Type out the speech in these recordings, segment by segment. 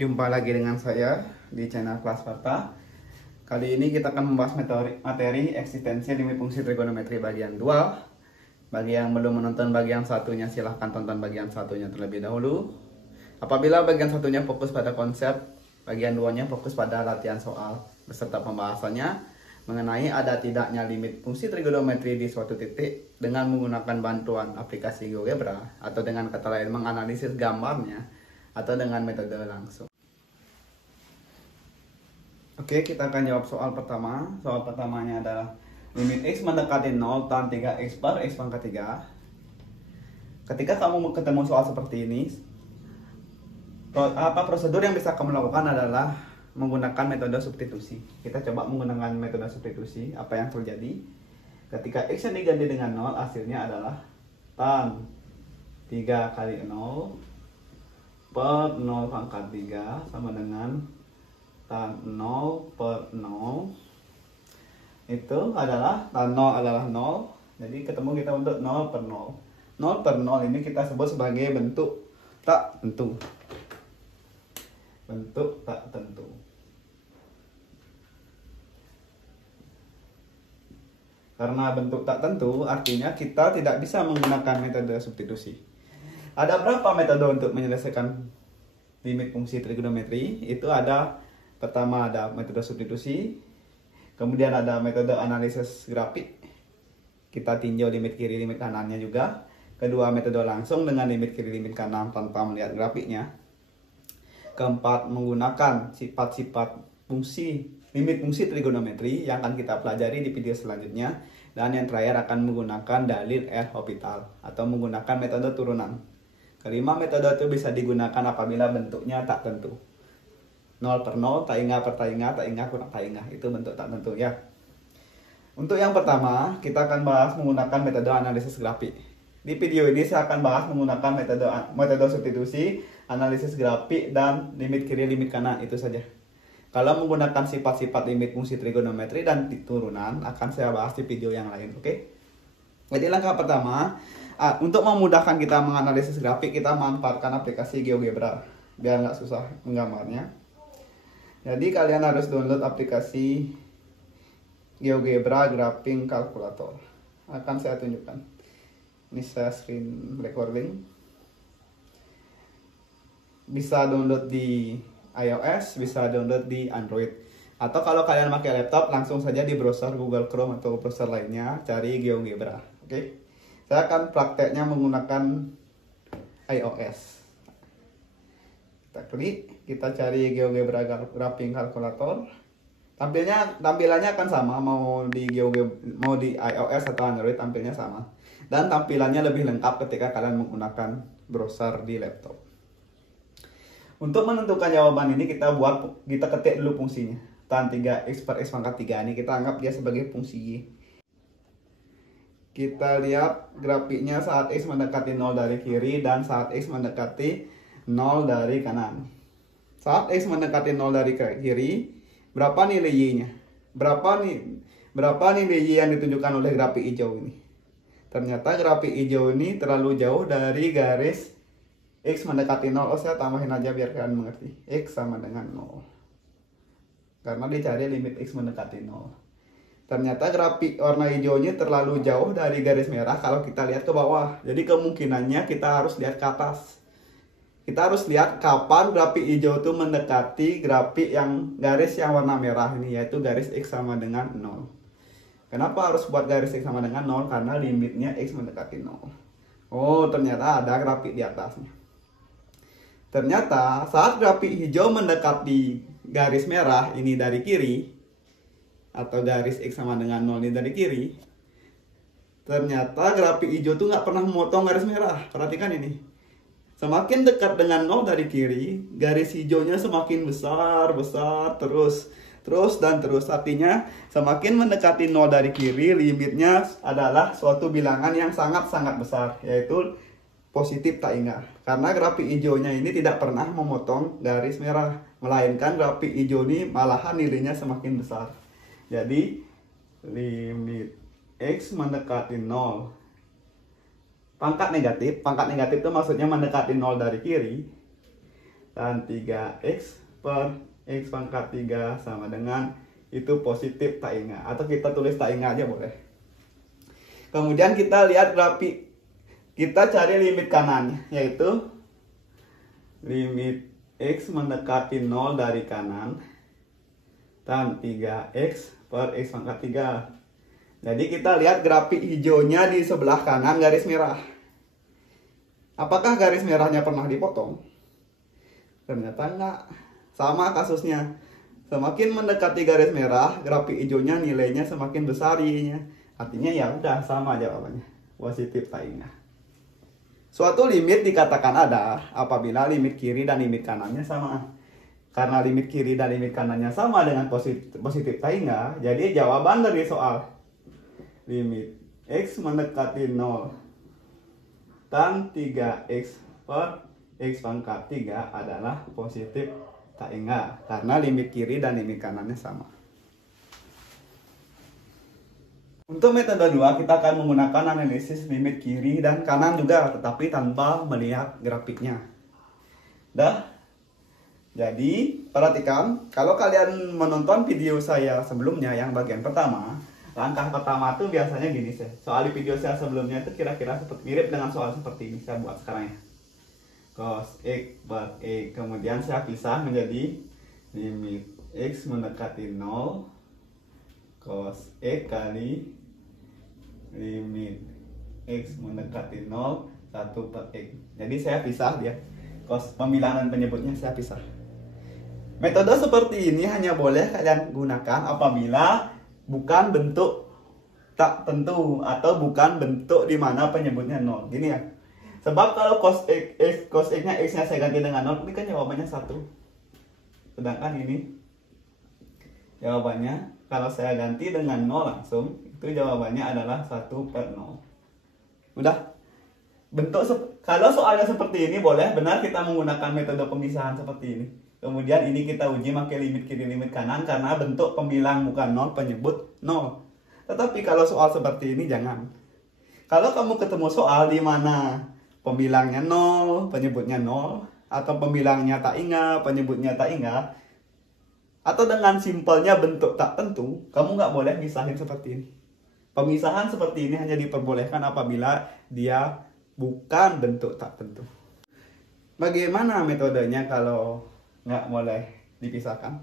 Jumpa lagi dengan saya di channel Kelas Farta. Kali ini kita akan membahas materi eksistensi limit fungsi trigonometri bagian 2. Bagi yang belum menonton bagian satunya, silahkan tonton bagian satunya terlebih dahulu. Apabila bagian satunya fokus pada konsep, bagian 2-nya fokus pada latihan soal beserta pembahasannya mengenai ada tidaknya limit fungsi trigonometri di suatu titik dengan menggunakan bantuan aplikasi GeoGebra, atau dengan kata lain menganalisis gambarnya, atau dengan metode langsung. Oke, kita akan jawab soal pertama. Soal pertamanya adalah limit x mendekati 0 tan 3x per x pangkat 3. Ketika kamu ketemu soal seperti ini, prosedur yang bisa kamu lakukan adalah menggunakan metode substitusi. Kita coba menggunakan metode substitusi. Apa yang terjadi? Ketika x yang diganti dengan 0, hasilnya adalah tan 3 kali 0 per 0 pangkat 3 sama dengan tan 0 per 0. Itu adalah tan 0 adalah 0. Jadi ketemu kita untuk 0 per 0. 0 per 0 ini kita sebut sebagai bentuk tak tentu. Bentuk tak tentu. Karena bentuk tak tentu, artinya kita tidak bisa menggunakan metode substitusi. Ada berapa metode untuk menyelesaikan limit fungsi trigonometri? Itu ada, pertama ada metode substitusi, kemudian ada metode analisis grafik. Kita tinjau limit kiri, limit kanannya juga. Kedua, metode langsung dengan limit kiri, limit kanan tanpa melihat grafiknya. Keempat, menggunakan sifat-sifat limit fungsi trigonometri yang akan kita pelajari di video selanjutnya. Dan yang terakhir akan menggunakan dalil L'Hopital atau menggunakan metode turunan. Kelima, metode itu bisa digunakan apabila bentuknya tak tentu. 0 per 0, tainga per tainga, tainga kurang tainga. Itu bentuk tak tentu ya. Untuk yang pertama, kita akan bahas menggunakan metode analisis grafik. Di video ini saya akan bahas menggunakan metode substitusi, analisis grafik, dan limit kiri, limit kanan. Itu saja. Kalau menggunakan sifat-sifat limit fungsi trigonometri dan turunan akan saya bahas di video yang lain, oke? Jadi langkah pertama, untuk memudahkan kita menganalisis grafik, kita manfaatkan aplikasi GeoGebra biar nggak susah menggambarnya. Jadi kalian harus download aplikasi GeoGebra Graphing Calculator. Akan saya tunjukkan. Ini saya screen recording. Bisa download di iOS, bisa download di Android. Atau kalau kalian pakai laptop, langsung saja di browser Google Chrome atau browser lainnya cari GeoGebra. Oke. Saya akan prakteknya menggunakan iOS. Kita klik, kita cari GeoGebra Graphing Calculator. Tampilannya akan sama, mau di iOS atau Android tampilnya sama. Dan tampilannya lebih lengkap ketika kalian menggunakan browser di laptop. Untuk menentukan jawaban ini kita ketik dulu fungsinya. Tan 3x per x pangkat 3 ini kita anggap dia sebagai fungsi y. Kita lihat grafiknya saat x mendekati 0 dari kiri dan saat x mendekati 0 dari kanan. Saat x mendekati 0 dari kiri, berapa nilai y-nya? Berapa nilai y yang ditunjukkan oleh grafik hijau ini? Ternyata grafik hijau ini terlalu jauh dari garis x mendekati 0. Saya tambahin aja biar kalian mengerti. X sama dengan 0. Karena dicari limit x mendekati 0. Ternyata grafik warna hijaunya terlalu jauh dari garis merah kalau kita lihat ke bawah. Jadi kemungkinannya kita harus lihat ke atas. Kita harus lihat kapan grafik hijau itu mendekati grafik garis yang warna merah ini, yaitu garis x sama dengan 0. Kenapa harus buat garis x sama dengan 0? Karena limitnya x mendekati 0. Oh, ternyata ada grafik di atasnya. Ternyata saat grafik hijau mendekati garis merah ini dari kiri, atau garis x sama dengan 0 ini dari kiri, ternyata grafik hijau tuh nggak pernah memotong garis merah. Perhatikan ini. Semakin dekat dengan 0 dari kiri, garis hijaunya semakin besar, terus. Artinya semakin mendekati 0 dari kiri, limitnya adalah suatu bilangan yang sangat-sangat besar, yaitu positif tainga. Karena grafik hijaunya ini tidak pernah memotong garis merah, melainkan grafik hijau ini malahan nilainya semakin besar. Jadi limit x mendekati 0 pangkat negatif itu maksudnya mendekati 0 dari kiri, tan 3x per x pangkat 3 sama dengan itu positif tak ingat, atau kita tulis tak ingat aja boleh. Kemudian kita lihat grafik, kita cari limit kanannya, yaitu limit x mendekati 0 dari kanan tan 3x per x pangkat 3. Jadi kita lihat grafik hijaunya di sebelah kanan garis merah. Apakah garis merahnya pernah dipotong? Ternyata enggak. Sama kasusnya. Semakin mendekati garis merah, grafik hijaunya nilainya semakin besar I-nya. Artinya ya udah sama jawabannya. Positif tak ingat. Suatu limit dikatakan ada apabila limit kiri dan limit kanannya sama. Karena limit kiri dan limit kanannya sama dengan positif tak ingat, jadi jawaban dari soal limit x mendekati 0 tan 3x per x pangkat 3 adalah positif tak ingat karena limit kiri dan limit kanannya sama. Untuk metode 2 kita akan menggunakan analisis limit kiri dan kanan juga, tetapi tanpa melihat grafiknya. Dah. Jadi perhatikan, kalau kalian menonton video saya sebelumnya yang bagian pertama, langkah pertama tuh biasanya gini sih. Soal di video saya sebelumnya itu kira-kira mirip dengan soal seperti ini saya buat sekarang ya. Cos x per x, kemudian saya pisah menjadi limit x mendekati 0 cos x kali limit x mendekati 0 1 per x. Jadi saya pisah dia, cos pembilangan penyebutnya saya pisah. Metode seperti ini hanya boleh kalian gunakan apabila bukan bentuk tak tentu atau bukan bentuk di mana penyebutnya 0. Gini ya. Sebab kalau cos x-nya x-nya saya ganti dengan 0, ini kan jawabannya 1. Sedangkan ini jawabannya kalau saya ganti dengan 0 langsung, itu jawabannya adalah 1 per 0. Udah. Kalau soalnya seperti ini boleh benar kita menggunakan metode pemisahan seperti ini. Kemudian ini kita uji pakai limit kiri limit kanan karena bentuk pembilang bukan 0, penyebut 0. Tetapi kalau soal seperti ini jangan. Kalau kamu ketemu soal di mana pembilangnya 0, penyebutnya 0, atau pembilangnya tak ingat, penyebutnya tak ingat, atau dengan simpelnya bentuk tak tentu, kamu nggak boleh misahin seperti ini. Pemisahan seperti ini hanya diperbolehkan apabila dia bukan bentuk tak tentu. Bagaimana metodenya kalau nggak boleh dipisahkan?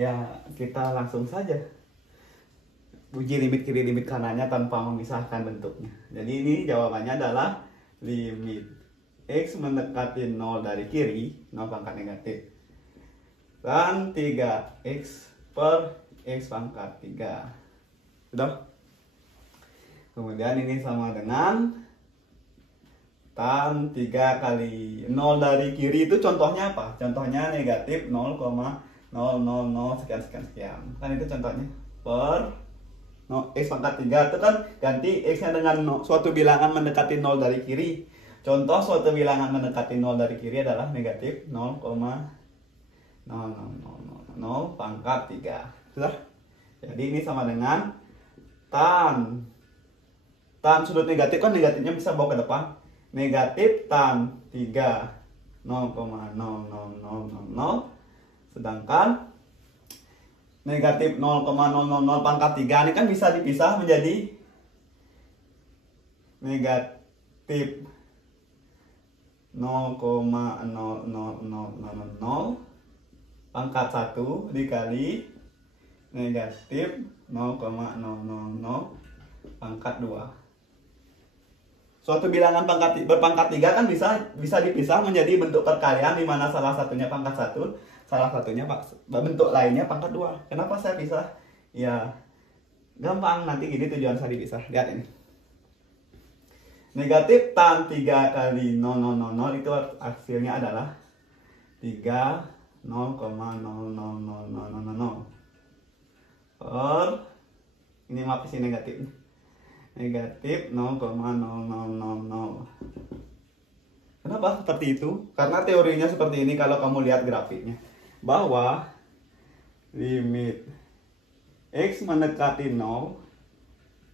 Ya kita langsung saja uji limit kiri limit kanannya tanpa memisahkan bentuknya. Jadi ini jawabannya adalah limit x mendekati 0 dari kiri, 0 pangkat negatif, tan 3x per x pangkat 3. Sudah? Kemudian ini sama dengan tan 3 kali 0 dari kiri, itu contohnya apa? Contohnya negatif 0,000 sekian. Kan itu contohnya per x pangkat 3 itu kan ganti x-nya dengan suatu bilangan mendekati 0 dari kiri. Contoh suatu bilangan mendekati 0 dari kiri adalah negatif 0,0000 pangkat 3. Sudah? Jadi ini sama dengan tan sudut negatif kan negatifnya bisa bawa ke depan. Negatif tan 3 0,0000, sedangkan negatif 0,000 pangkat 3 ini kan bisa dipisah menjadi negatif 0,0000 pangkat 1 dikali negatif 0,000 pangkat 2. Suatu bilangan berpangkat 3 kan bisa dipisah menjadi bentuk perkalian di mana salah satunya pangkat 1, salah satunya bentuk lainnya pangkat 2. Kenapa saya pisah? Ya gampang, nanti gini tujuan saya dipisah. Lihat ini. Negatif tan 3 kali 0,000 itu hasilnya adalah 3 0,00000 per ini maaf sih negatif. Negatif 0,0000. Kenapa seperti itu? Karena teorinya seperti ini kalau kamu lihat grafiknya. Bahwa limit x mendekati 0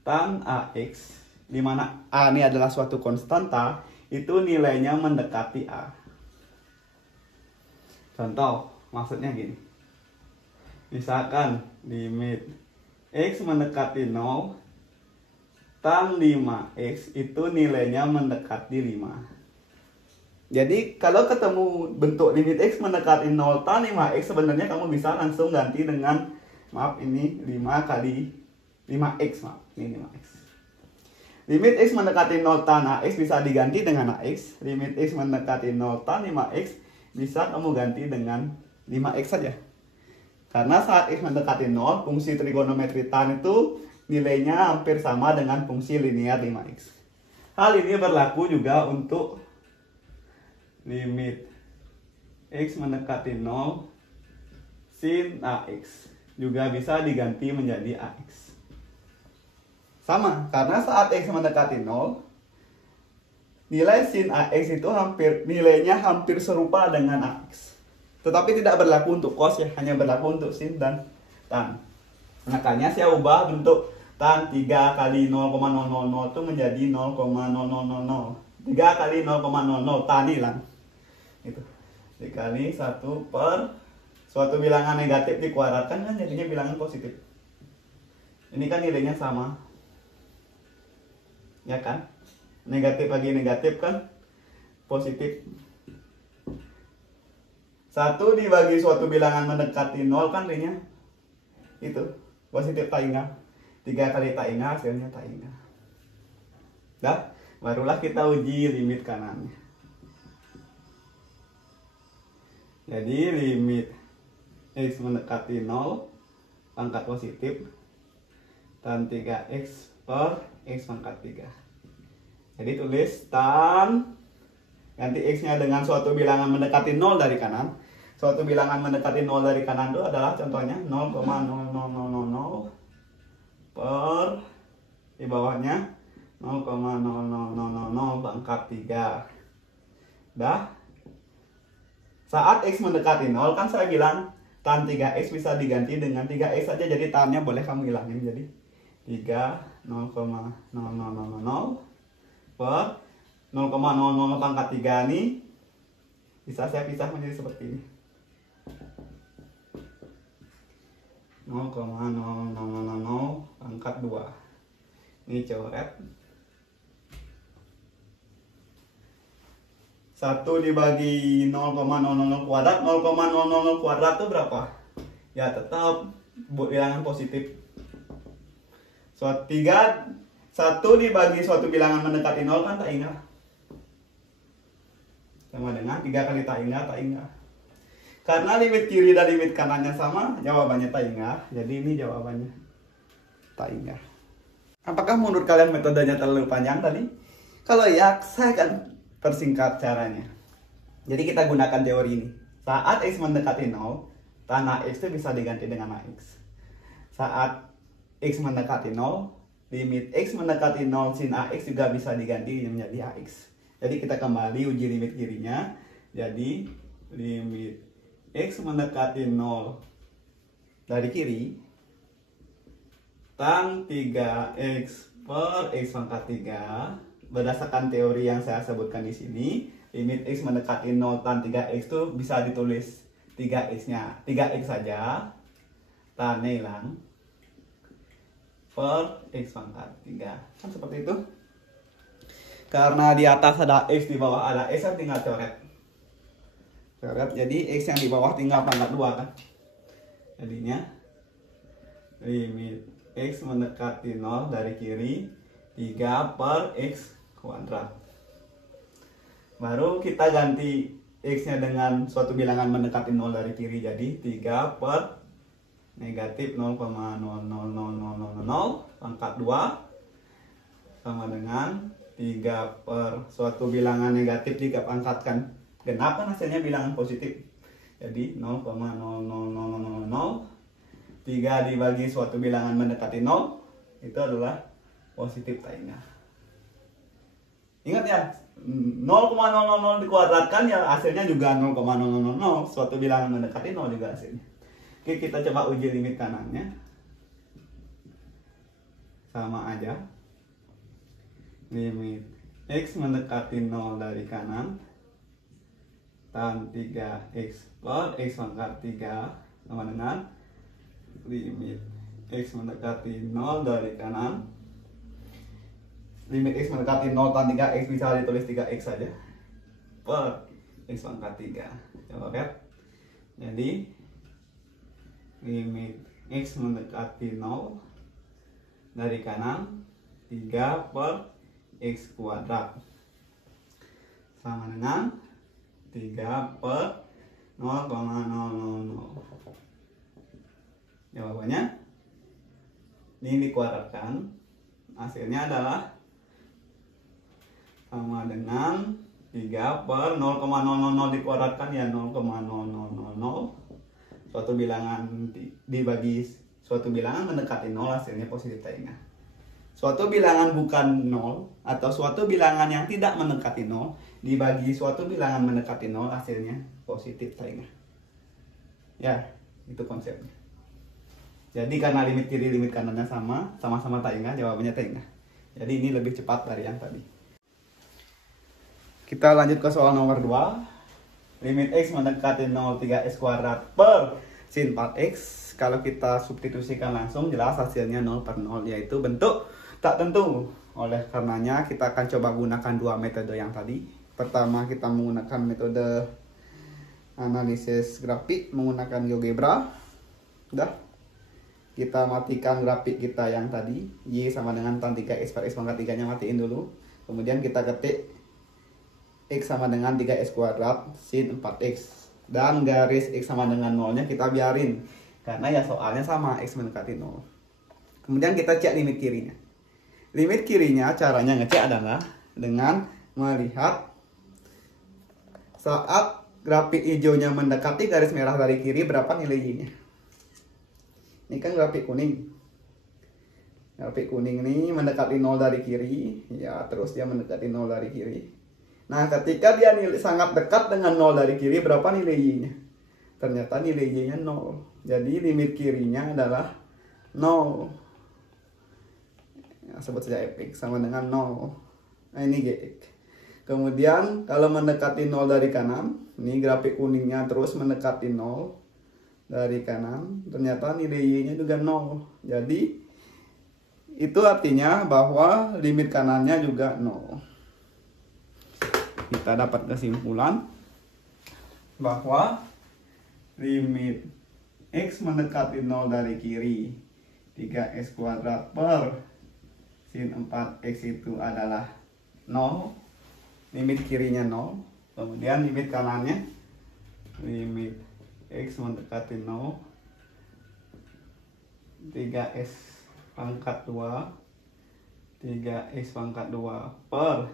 tan ax, di mana a ini adalah suatu konstanta, itu nilainya mendekati a. Contoh, maksudnya gini. Misalkan limit X mendekati 0 tan 5X itu nilainya mendekati 5. Jadi kalau ketemu bentuk limit X mendekati 0 tan 5X, sebenarnya kamu bisa langsung ganti dengan, maaf ini 5 kali 5X, maaf ini 5X. Limit X mendekati 0 tan AX bisa diganti dengan AX. Limit X mendekati 0 tan 5X bisa kamu ganti dengan 5X saja. Karena saat X mendekati 0, fungsi trigonometri tan itu nilainya hampir sama dengan fungsi linear 5X. Hal ini berlaku juga untuk limit X mendekati 0 sin AX. Juga bisa diganti menjadi AX. Sama, karena saat X mendekati 0, nilai sin AX itu nilainya hampir serupa dengan AX. Tetapi tidak berlaku untuk cos ya, hanya berlaku untuk sin dan tan. Makanya saya ubah bentuk tan 3 kali 0,000 itu menjadi 0,0000. 3 kali 0,00 tan hilang. Itu dikali 1 per suatu bilangan negatif dikuadratkan kan jadinya bilangan positif. Ini kan nilainya sama, ya kan? Negatif bagi negatif kan positif. 1 dibagi suatu bilangan mendekati 0 kan nilainya itu positif tak ingat. 3 kali tak ingat hasilnya tak ingat. Dah, barulah kita uji limit kanannya. Jadi limit X mendekati 0 pangkat positif tan 3X per X pangkat 3. Jadi tulis tan, ganti X nya dengan suatu bilangan mendekati 0 dari kanan. Suatu bilangan mendekati 0 dari kanan itu adalah contohnya 0,0000 per di bawahnya 0,0000 pangkat 3. Dah. Saat X mendekati 0 kan saya bilang tan 3X bisa diganti dengan 3X saja, jadi tannya boleh kamu hilangin jadi 3 0,0000 per 0,00 pangkat 3 ini bisa saya pisah menjadi seperti ini. 0,0000 pangkat 2. Ini coret. 1 dibagi 0,00 kuadrat. 0,00 kuadrat itu berapa? Ya tetap bilangan positif. 1 dibagi suatu bilangan mendekati 0 kan tak ingat. Sama dengan 3 kali tak ingat. Karena limit kiri dan limit kanannya sama, jawabannya tak ingat. Jadi ini jawabannya tak ingat. Apakah menurut kalian metodenya terlalu panjang tadi? Kalau ya, saya akan persingkat caranya. Jadi kita gunakan teori ini. Saat X mendekati 0, tan AX itu bisa diganti dengan AX. Saat X mendekati 0, limit X mendekati 0 sin AX juga bisa diganti menjadi AX. Jadi kita kembali uji limit kirinya. Jadi limit X mendekati 0 dari kiri, tan 3X per X pangkat 3. Berdasarkan teori yang saya sebutkan di sini, limit X mendekati 0 tan 3X itu bisa ditulis 3X-nya 3X saja, tannya hilang, per X pangkat 3. Kan seperti itu. Karena di atas ada X, di bawah ada X, kan tinggal coret. Jadi X yang di bawah tinggal pangkat 2 kan. Jadinya limit X mendekati 0 dari kiri 3 per X kuadrat. Baru kita ganti X-nya dengan suatu bilangan mendekati 0 dari kiri, jadi 3 per negatif 0,00000 pangkat 2 sama dengan 3 per suatu bilangan negatif jika pangkatkan genap kan hasilnya bilangan positif. Jadi 0,00000 3 dibagi suatu bilangan mendekati 0 itu adalah positif tak ingat. Ingat ya, 0,000 dikuadratkan ya hasilnya juga 0,000. Suatu bilangan mendekati 0 juga hasilnya. Oke, kita coba uji limit kanannya. Sama aja. Limit X mendekati 0 dari kanan tan 3x per x pangkat 3 sama dengan limit x mendekati 0 dari kanan. Limit x mendekati 0 tan 3x bisa ditulis 3x saja per x pangkat 3. Coba lihat. Jadi limit x mendekati 0 dari kanan 3 per x kuadrat sama dengan 3 per 0,000. Jawabannya ini dikuadratkan, hasilnya adalah sama dengan 3 per 0,000 dikuadratkan ya 0,0000. Suatu bilangan dibagi suatu bilangan mendekati 0 hasilnya positif tak ingat. Suatu bilangan bukan 0 atau suatu bilangan yang tidak mendekati 0 dibagi suatu bilangan mendekati 0 hasilnya positif tak ingat. Ya, itu konsepnya. Jadi karena limit kiri limit kanannya sama-sama tak ingat, jawabannya tak ingat. Jadi ini lebih cepat dari yang tadi. Kita lanjut ke soal nomor 2. Limit x mendekati 0 3x kuadrat per sin 4x. Kalau kita substitusikan langsung jelas hasilnya 0 per 0, yaitu bentuk tak tentu. Oleh karenanya kita akan coba gunakan dua metode yang tadi. Pertama kita menggunakan metode analisis grafik menggunakan GeoGebra. Udah. Kita matikan grafik kita yang tadi, y sama dengan tan 3x per x pangkat 3 nya matiin dulu. Kemudian kita ketik x sama dengan 3x kuadrat sin 4x. Dan garis x sama dengan 0 nya kita biarin, karena ya soalnya sama x mendekati 0. Kemudian kita cek limit kirinya. Limit kirinya caranya ngecek adalah dengan melihat saat grafik hijaunya mendekati garis merah dari kiri berapa nilai y-nya. Ini kan grafik kuning. Grafik kuning ini mendekati 0 dari kiri. Ya, terus dia mendekati 0 dari kiri. Nah, ketika dia sangat dekat dengan 0 dari kiri, berapa nilai y-nya? Ternyata nilai y-nya 0. Jadi limit kirinya adalah 0. Ya, sebut saja fx sama dengan 0. Nah, ini gx. Kemudian kalau mendekati 0 dari kanan, ini grafik kuningnya terus mendekati 0 dari kanan, ternyata nilai y-nya juga 0. Jadi itu artinya bahwa limit kanannya juga 0. Kita dapat kesimpulan bahwa limit x mendekati 0 dari kiri 3x kuadrat per sin 4x itu adalah 0. Limit kirinya 0. Kemudian limit kanannya limit x mendekati 0 3x pangkat 2 3x pangkat 2 per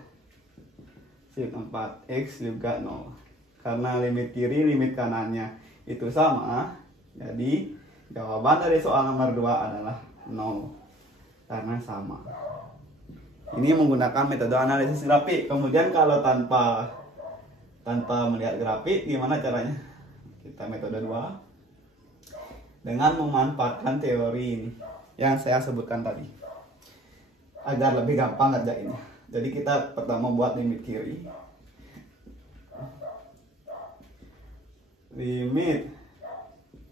sin 4x juga 0. Karena limit kiri limit kanannya itu sama, jadi jawaban dari soal nomor 2 adalah 0 karena sama. Ini menggunakan metode analisis grafik. Kemudian kalau tanpa melihat grafik gimana caranya? Kita metode 2 dengan memanfaatkan teori ini yang saya sebutkan tadi agar lebih gampang ngerjainnya. Jadi kita pertama buat limit kiri. Limit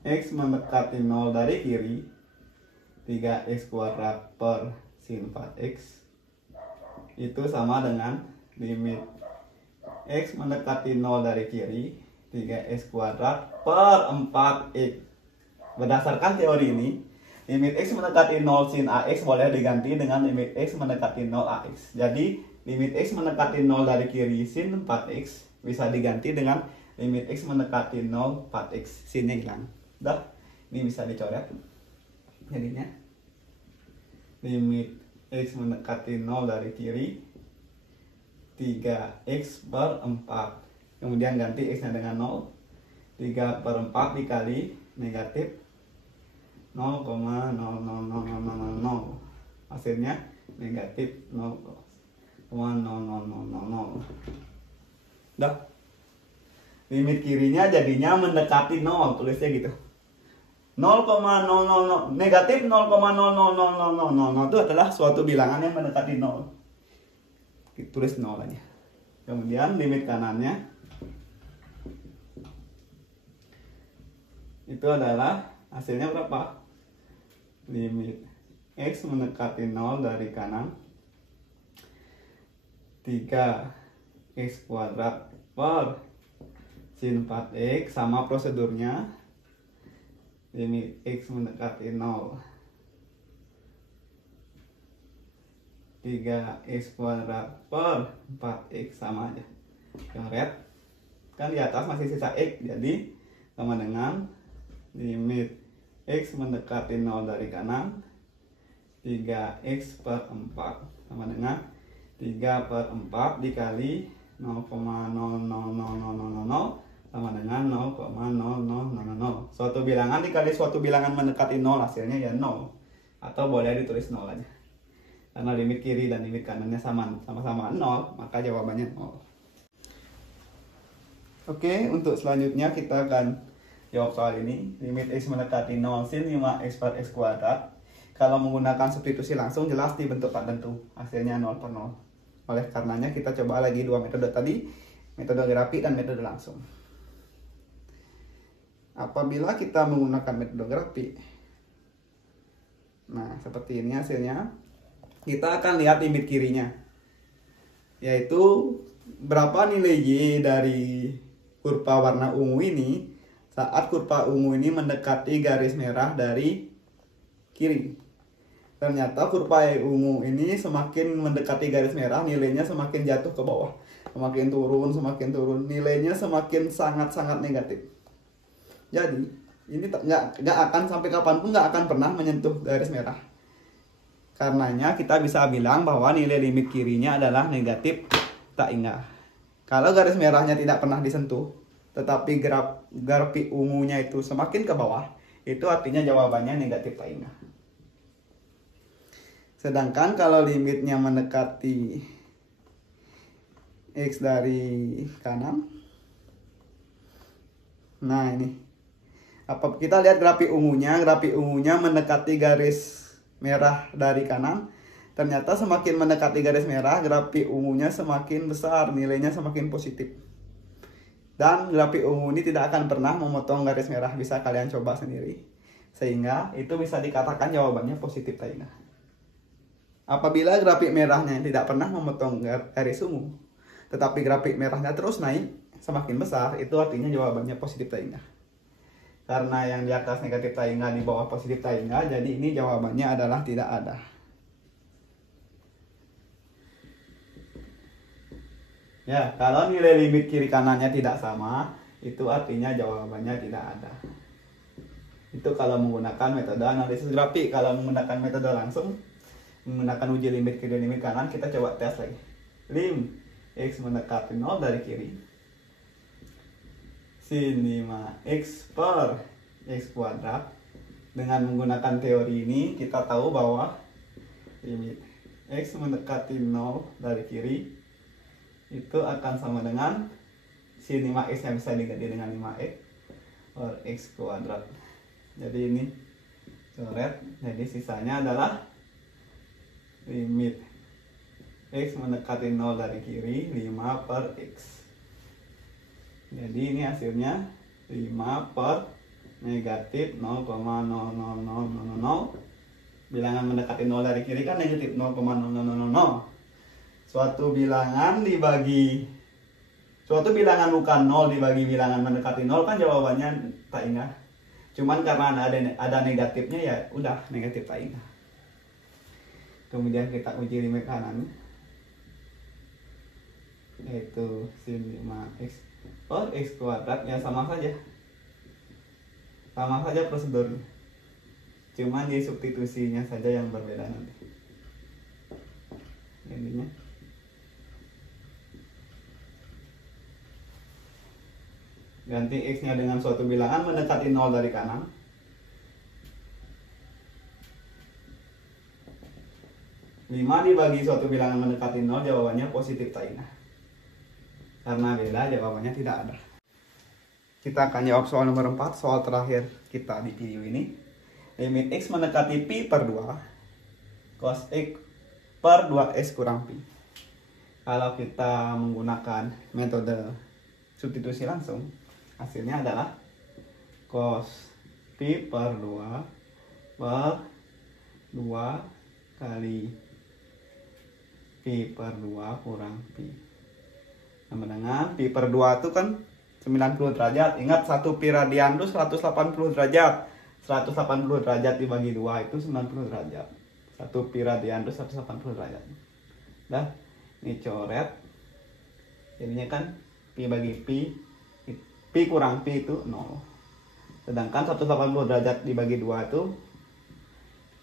x mendekati 0 dari kiri 3x kuadrat per sin 4x itu sama dengan limit x mendekati 0 dari kiri 3x kuadrat per 4x. Berdasarkan teori ini, limit x mendekati 0 sin ax boleh diganti dengan limit x mendekati 0 ax. Jadi, limit x mendekati 0 dari kiri sin 4x bisa diganti dengan limit x mendekati 0 4x. Sinnya hilang. Udah, ini bisa dicoret. Jadinya, limit x mendekati 0 dari kiri 3x per 4. Kemudian ganti x-nya dengan 0. 3 per 4 dikali negatif 0,00000. Hasilnya negatif 0,00000. Dah. Limit kirinya jadinya mendekati 0, tulisnya gitu. 0,000 negatif 0,00000 itu adalah suatu bilangan yang mendekati 0. Tulis 0 aja. Kemudian limit kanannya Itu adalah hasilnya berapa? Limit X mendekati 0 dari kanan 3x kuadrat per sin 4x, sama prosedurnya. Limit X mendekati 0 3x kuadrat per 4x, sama aja. Coret. Kan di atas masih sisa X, jadi sama dengan limit X mendekati 0 dari kanan 3x per 4 sama dengan 3 per 4 dikali 0,00000 sama dengan 0,0000. Suatu bilangan dikali suatu bilangan mendekati 0 hasilnya ya 0. Atau boleh ditulis 0 aja. Karena limit kiri dan limit kanannya sama-sama 0, maka jawabannya 0. Oke, untuk selanjutnya kita akan jawab soal ini. Limit X mendekati 0 sin 5x per x kuadrat. Kalau menggunakan substitusi langsung jelas dibentuk tak tentu, hasilnya 0 per 0. Oleh karenanya kita coba lagi dua metode tadi, metode grafik dan metode langsung. Apabila kita menggunakan metode grafik, nah seperti ini hasilnya. Kita akan lihat limit kirinya, yaitu berapa nilai Y dari kurva warna ungu ini saat kurva ungu ini mendekati garis merah dari kiri. Ternyata kurva ungu ini semakin mendekati garis merah, nilainya semakin jatuh ke bawah, semakin turun, nilainya semakin sangat-sangat negatif. Jadi ini nggak akan sampai kapanpun nggak akan pernah menyentuh garis merah. Karenanya kita bisa bilang bahwa nilai limit kirinya adalah negatif tak indah. Kalau garis merahnya tidak pernah disentuh, tetapi grafik ungunya itu semakin ke bawah, itu artinya jawabannya negatif tak indah. Sedangkan kalau limitnya mendekati X dari kanan, nah ini, apa kita lihat grafik ungunya mendekati garis merah dari kanan. Ternyata semakin mendekati garis merah, grafik ungunya semakin besar, nilainya semakin positif. Dan grafik ungu ini tidak akan pernah memotong garis merah, bisa kalian coba sendiri. Sehingga itu bisa dikatakan jawabannya positif tak indah. Apabila grafik merahnya tidak pernah memotong garis ungu, tetapi grafik merahnya terus naik semakin besar, itu artinya jawabannya positif tak indah. Karena yang di atas negatif tak indah, di bawah positif tak indah, jadi ini jawabannya adalah tidak ada. Ya, kalau nilai limit kiri kanannya tidak sama, itu artinya jawabannya tidak ada. Itu kalau menggunakan metode analisis grafik. Kalau menggunakan metode langsung, menggunakan uji limit kiri limit kanan, kita coba tes lagi. Lim X mendekati 0 dari kiri, sin 5x per x kuadrat. Dengan menggunakan teori ini kita tahu bahwa limit X mendekati 0 dari kiri itu akan sama dengan sin 5x yang bisa diganti dengan 5x per x kuadrat. Jadi ini coret, jadi sisanya adalah limit X mendekati 0 dari kiri 5 per x. Jadi ini hasilnya 5 per negatif 0,00000. Bilangan mendekati 0 dari kiri kan negatif 0,0000. Suatu bilangan bukan 0 dibagi bilangan mendekati 0 kan jawabannya tak indah. Cuman karena ada negatifnya ya udah negatif tak indah. Kemudian kita uji limit kanan, yaitu sin 5x per x kuadrat, ya sama saja prosedurnya, cuma di substitusinya saja yang berbeda nanti. Intinya ganti x nya dengan suatu bilangan mendekati 0 dari kanan, lima dibagi suatu bilangan mendekati 0, jawabannya positif tak indah. Karena beda, jawabannya tidak ada. Kita akan jawab soal nomor 4, soal terakhir kita di video ini. Limit x mendekati pi per 2 cos x per 2s kurang pi. Kalau kita menggunakan metode substitusi langsung, hasilnya adalah cos Pi per 2 per 2 kali Pi per 2 kurang Pi. Sama dengan Pi per 2 itu kan 90 derajat. Ingat 1 Pi radian itu 180 derajat. 180 derajat dibagi 2 itu 90 derajat. 1 Pi radian itu 180 derajat. Dah, ini coret. Jadinya kan Pi bagi Pi kurang Pi itu 0. Sedangkan 180 derajat dibagi 2 itu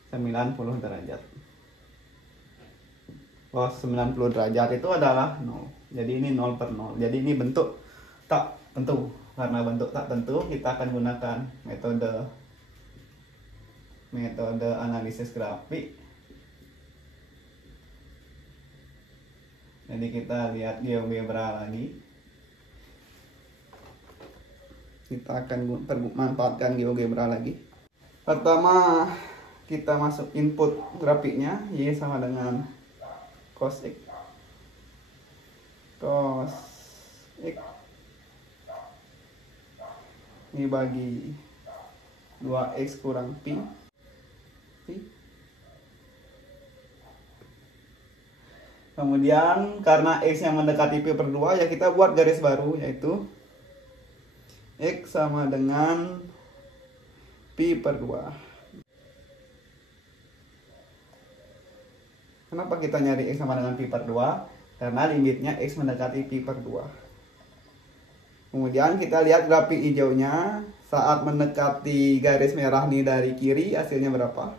90 derajat. Cos 90 derajat itu adalah 0. Jadi ini 0 per 0. Jadi ini bentuk tak tentu. Karena bentuk tak tentu, kita akan gunakan metode analisis grafik. Jadi kita lihat GeoGebra lagi. Kita akan manfaatkan GeoGebra lagi. Pertama, kita masuk input grafiknya, Y sama dengan cos X. Cos X ini bagi 2X kurang Pi. Kemudian karena X yang mendekati Pi per 2, ya kita buat garis baru, yaitu X sama dengan Pi per 2. Kenapa kita nyari X sama dengan Pi per 2? Karena limitnya X mendekati Pi per 2. Kemudian kita lihat grafik hijaunya saat mendekati garis merah nih dari kiri, hasilnya berapa?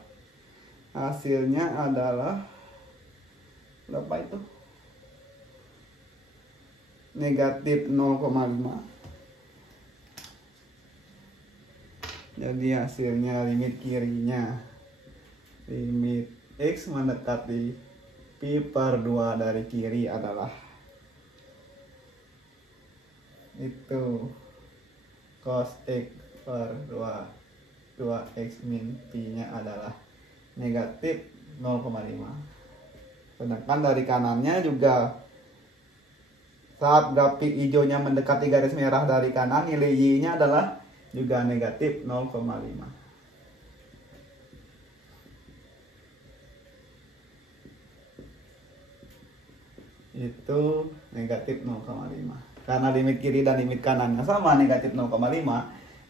Hasilnya adalah berapa itu? Negatif 0,5. Jadi hasilnya limit kirinya, limit X mendekati Pi per 2 dari kiri adalah itu cos X per 2X min Pi nya adalah negatif 0,5. Sedangkan dari kanannya juga saat grafik hijaunya mendekati garis merah dari kanan, nilai Y nya adalah juga negatif 0,5. Itu negatif 0,5. Karena limit kiri dan limit kanannya sama, negatif 0,5.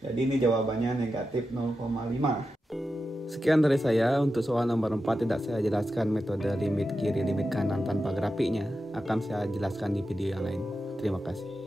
Jadi ini jawabannya negatif 0,5. Sekian dari saya. Untuk soal nomor 4 tidak saya jelaskan metode limit kiri limit kanan tanpa grafiknya. Akan saya jelaskan di video yang lain. Terima kasih.